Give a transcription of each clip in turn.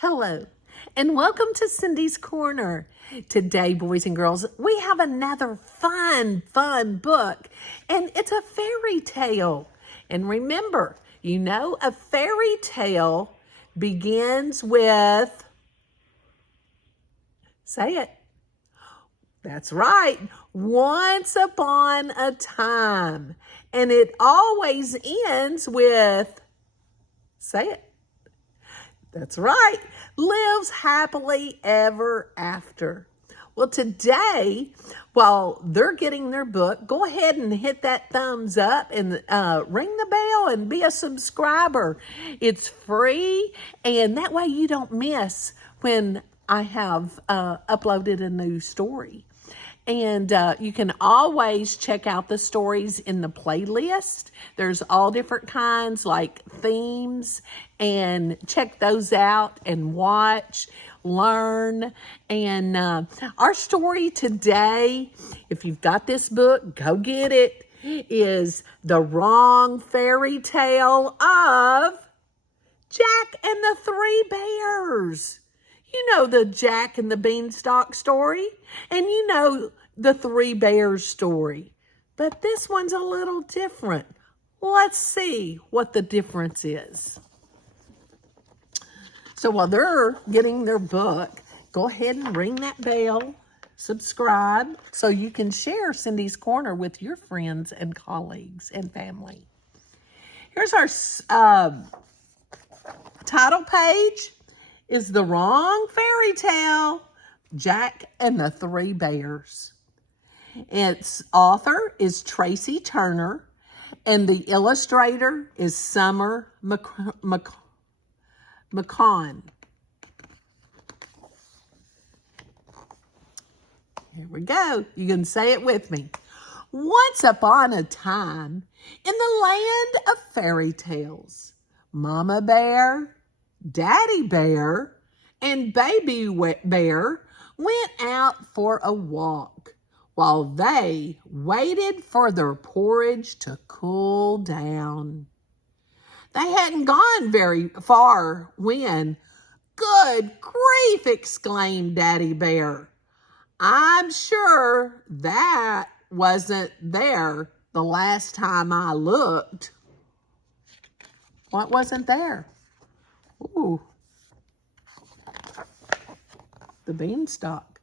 Hello, and welcome to Cindy's Corner. Today, boys and girls, we have another fun book, and it's a fairy tale. And remember, a fairy tale begins with, say it. That's right, once upon a time. And it always ends with, say it. That's right, lives happily ever after. Well, today, while they're getting their book, go ahead and hit that thumbs up and ring the bell and be a subscriber. It's free, and that way you don't miss when I have uploaded a new story. And you can always check out the stories in the playlist. There's all different kinds, like themes, and check those out and watch, learn. And our story today, if you've got this book, go get it, is The Wrong Fairy Tale of Jack and the Three Bears. You know the Jack and the Beanstalk story, and you know the Three Bears story. But this one's a little different. Let's see what the difference is. So while they're getting their book, go ahead and ring that bell, subscribe, so you can share Cindy's Corner with your friends and colleagues and family. Here's our title page. Is The Wrong Fairy Tale, Jack and the Three Bears. Its author is Tracey Turner, and the illustrator is Summer McCon. Here we go. You can say it with me. Once upon a time, in the land of fairy tales, Mama Bear, Daddy Bear, and Baby Bear went out for a walk while they waited for their porridge to cool down. They hadn't gone very far when, "Good grief!" exclaimed Daddy Bear. "I'm sure that wasn't there the last time I looked." What wasn't there? Ooh, the beanstalk.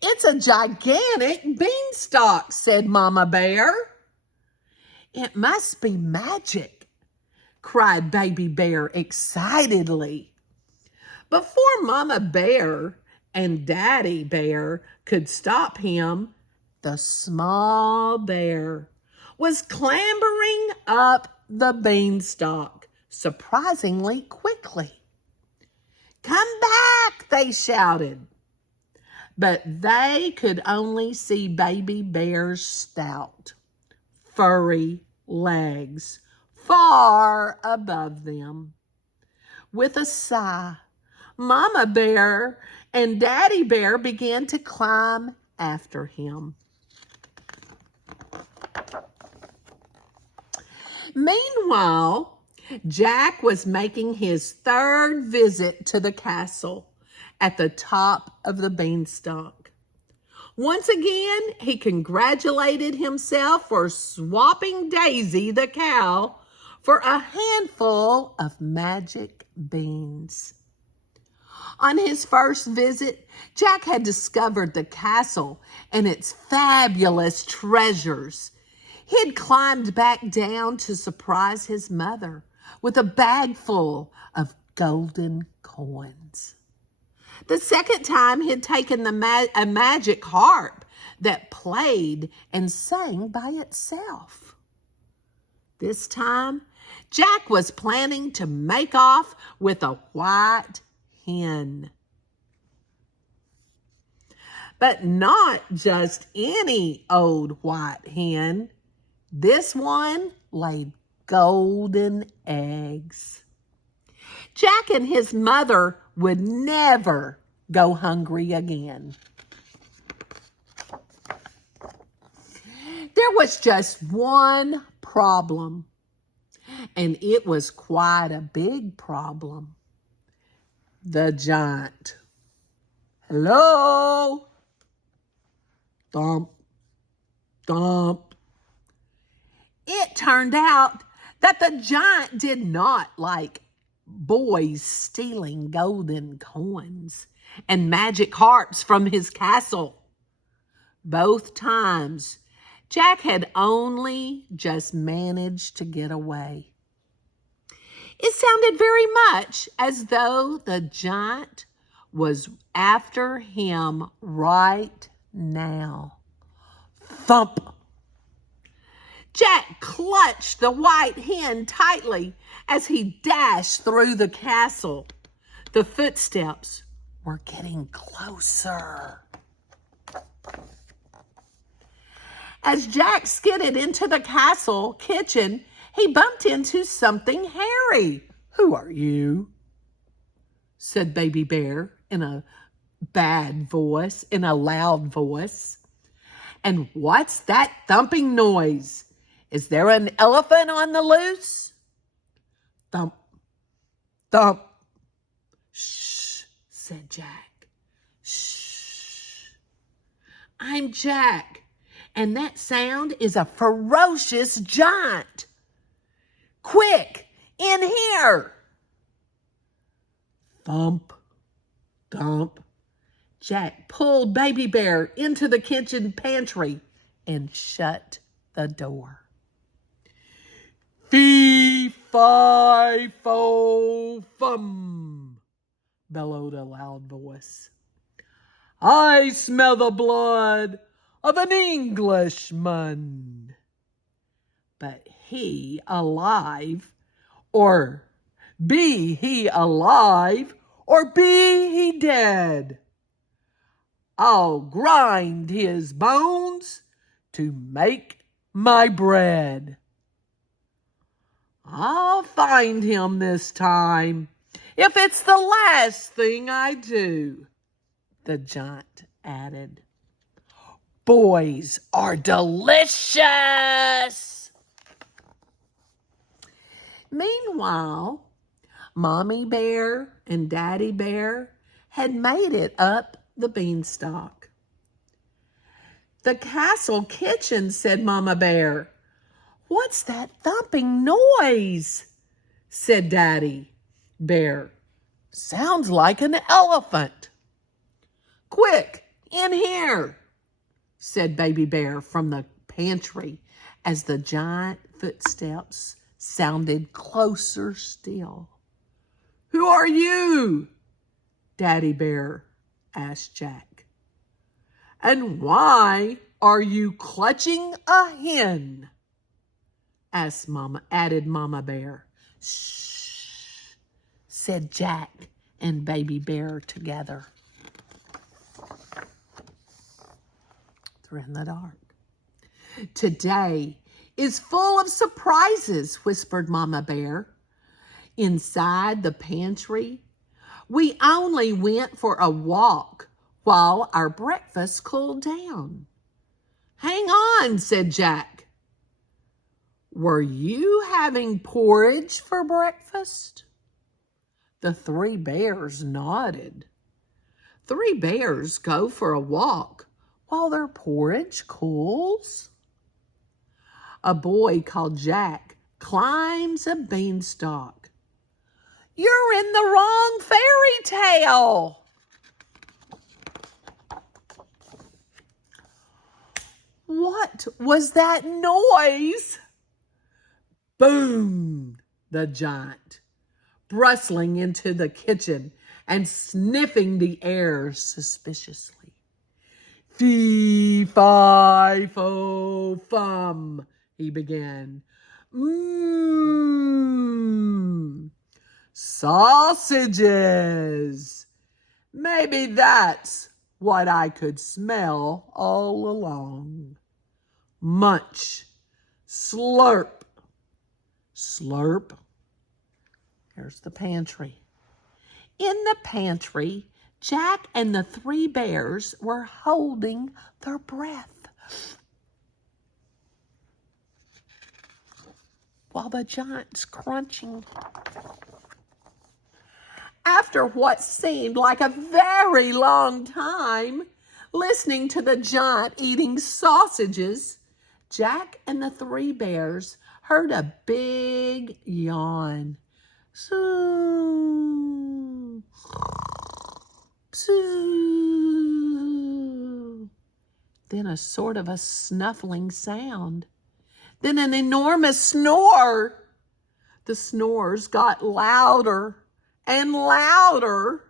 "It's a gigantic beanstalk," said Mama Bear. "It must be magic," cried Baby Bear excitedly. Before Mama Bear and Daddy Bear could stop him, the small bear was clambering up the beanstalk surprisingly quickly. "Come back," they shouted. But they could only see Baby Bear's stout, furry legs far above them. With a sigh, Mama Bear and Daddy Bear began to climb after him. Meanwhile, Jack was making his third visit to the castle at the top of the beanstalk. Once again, he congratulated himself for swapping Daisy the cow for a handful of magic beans. On his first visit, Jack had discovered the castle and its fabulous treasures. He had climbed back down to surprise his mother with a bag full of golden coins. The second time, he had taken a magic harp that played and sang by itself. This time, Jack was planning to make off with a white hen. But not just any old white hen. This one laid golden eggs. Jack and his mother would never go hungry again. There was just one problem, and it was quite a big problem. the giant. Hello? Thump, thump. It turned out that the giant did not like boys stealing golden coins and magic harps from his castle. Both times, Jack had only just managed to get away. It sounded very much as though the giant was after him right now. Thump! Jack clutched the white hen tightly as he dashed through the castle. The footsteps were getting closer. As Jack skidded into the castle kitchen, he bumped into something hairy. "Who are you?" said Baby Bear in a loud voice. "And what's that thumping noise? Is there an elephant on the loose?" Thump, thump. "Shh," said Jack. "Shh. I'm Jack, and that sound is a ferocious giant. Quick, in here!" Thump, thump. Jack pulled Baby Bear into the kitchen pantry and shut the door. "Fee-fi-fo-fum," bellowed a loud voice. "I smell the blood of an Englishman. But he alive, or be he alive, or be he dead, I'll grind his bones to make my bread. I'll find him this time, if it's the last thing I do," the giant added. "Boys are delicious." Meanwhile, Mommy Bear and Daddy Bear had made it up the beanstalk. "The castle kitchen," said Mama Bear. "What's that thumping noise?" said Daddy Bear. "Sounds like an elephant." "Quick, in here," said Baby Bear from the pantry as the giant footsteps sounded closer still. "Who are you?" Daddy Bear asked Jack. "And why are you clutching a hen?" added Mama Bear. "Shh," said Jack and Baby Bear together. They're in the dark. "Today is full of surprises," whispered Mama Bear. "Inside the pantry, we only went for a walk while our breakfast cooled down." "Hang on," said Jack. "Were you having porridge for breakfast?" The three bears nodded. Three bears go for a walk while their porridge cools. A boy called Jack climbs a beanstalk. "You're in the wrong fairy tale." What was that noise? Boom! The giant, bristling into the kitchen and sniffing the air suspiciously. "Fee-fi-fo-fum," he began. "Mmm, sausages. Maybe that's what I could smell all along. Munch, slurp, slurp." Here's the pantry. In the pantry, Jack and the three bears were holding their breath while the giant's crunching. After what seemed like a very long time, listening to the giant eating sausages, Jack and the three bears heard a big yawn. Soo, soo. Then a sort of a snuffling sound. Then an enormous snore. The snores got louder and louder.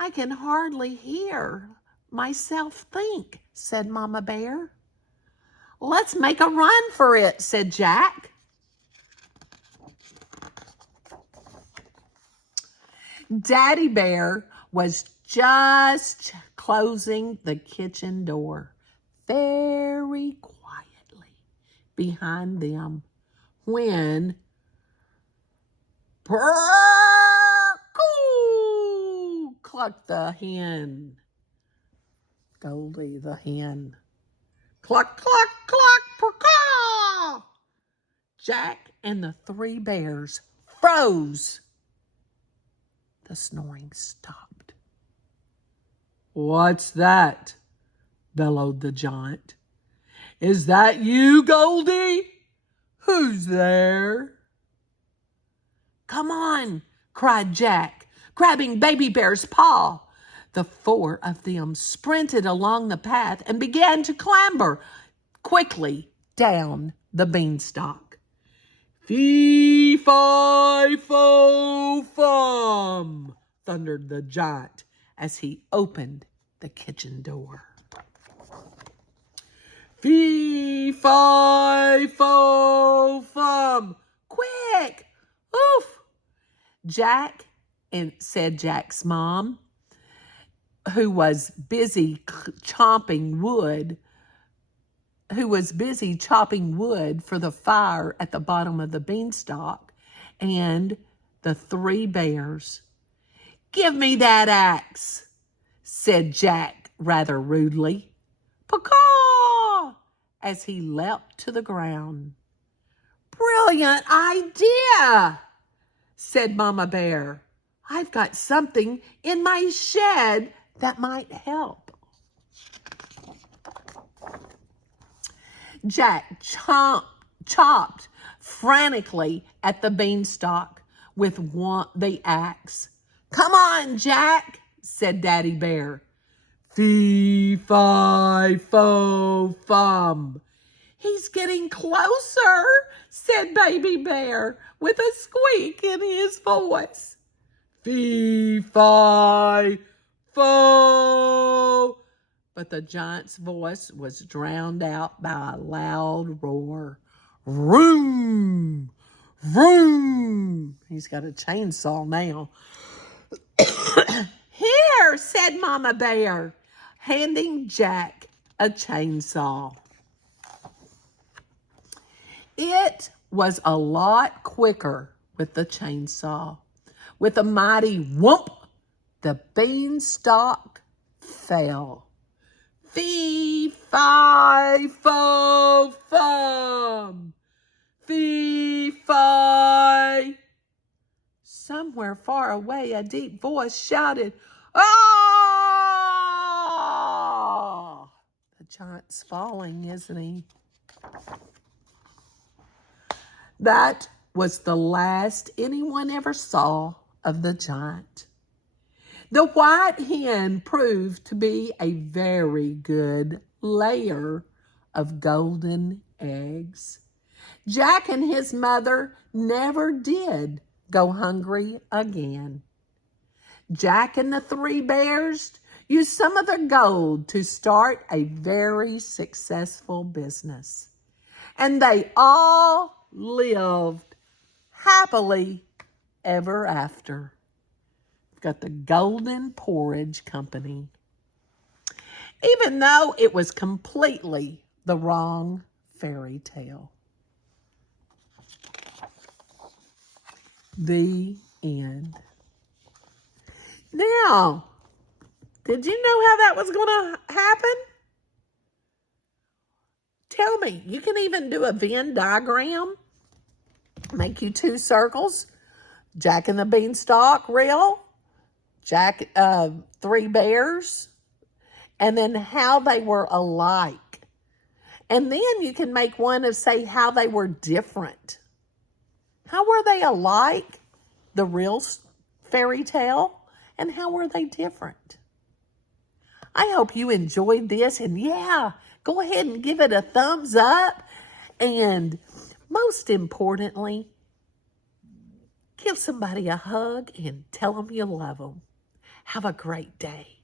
I can hardly hear myself think, said Mama Bear. Let's make a run for it, said Jack. Daddy Bear was just closing the kitchen door very quietly behind them when "Purr-coo!" clucked the hen. Goldie the hen. Cluck, cluck, cluck, purr-caw! Jack and the three bears froze. The snoring stopped. What's that? Bellowed the giant. Is that you, Goldie? Who's there? Come on, cried Jack, grabbing Baby Bear's paw. The four of them sprinted along the path and began to clamber quickly down the beanstalk. Fee-fi-fo-fum, thundered the giant as he opened the kitchen door. Fee-fi-fo-fum, quick! Oof! Jack, said Jack's mom, who was busy chopping wood for the fire at the bottom of the beanstalk, and the three bears. Give me that axe, said Jack rather rudely. Paw! As he leapt to the ground. Brilliant idea, said Mama Bear. I've got something in my shed that might help. Jack chopped frantically at the beanstalk with the axe. Come on, Jack, said Daddy Bear. Fee-fi-fo-fum. He's getting closer, said Baby Bear with a squeak in his voice. Fee-fi-fo. But the giant's voice was drowned out by a loud roar. Vroom! Vroom! He's got a chainsaw now. Here, said Mama Bear, handing Jack a chainsaw. It was a lot quicker with the chainsaw. With a mighty whoomp, the beanstalk fell. Fee-fi-fo-fum! Fee-fi! Somewhere far away, a deep voice shouted, "Ah!" The giant's falling, isn't he? That was the last anyone ever saw of the giant. The white hen proved to be a very good layer of golden eggs. Jack and his mother never did go hungry again. Jack and the three bears used some of their gold to start a very successful business. And they all lived happily ever after. We've got the Golden Porridge Company. Even though it was completely the wrong fairy tale. The end. Now, did you know how that was going to happen? Tell me, you can even do a Venn diagram. Make you two circles. Jack and the Beanstalk reel, Three Bears, and then how they were alike. And then you can make one of, say, how they were different. How were they alike, the real fairy tale, and how were they different? I hope you enjoyed this, and yeah, go ahead and give it a thumbs up. And most importantly, give somebody a hug and tell them you love them. Have a great day.